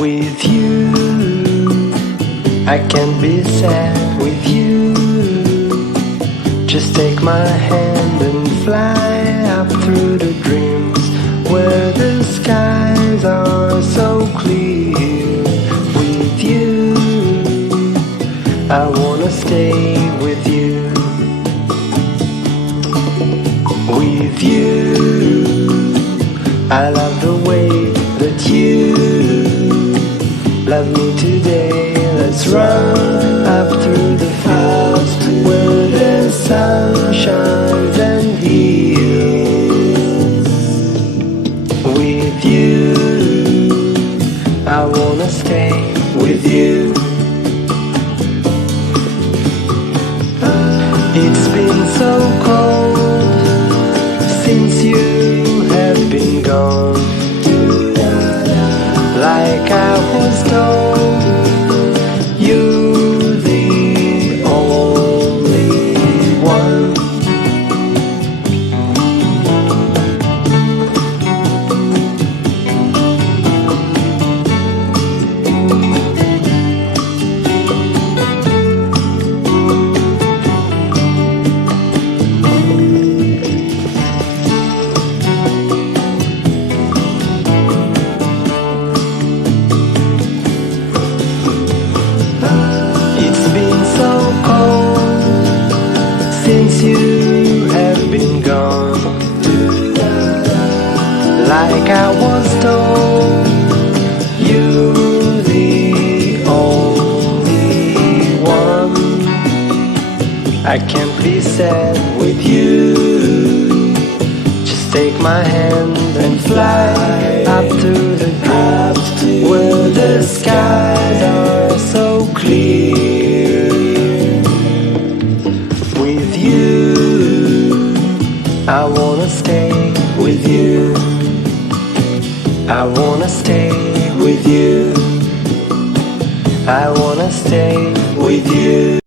With you, I can't be sad with you. Just take my hand and fly up through the dreams where the skies are so clear. With you, I wanna stay with you. With you, I love the way that you love me today. Let's run up through the fields where the sun shines and heals. With you, I wanna stay with you. It's been so cold since you have been gone. Like I was told, you're the only one. Since you have been gone, like I was told, you're the only one. I can't be sad with you. Just take my hand and fly up to the dreams where the skies are so clear. With you, I wanna stay with you. I wanna stay with you. I wanna stay with you.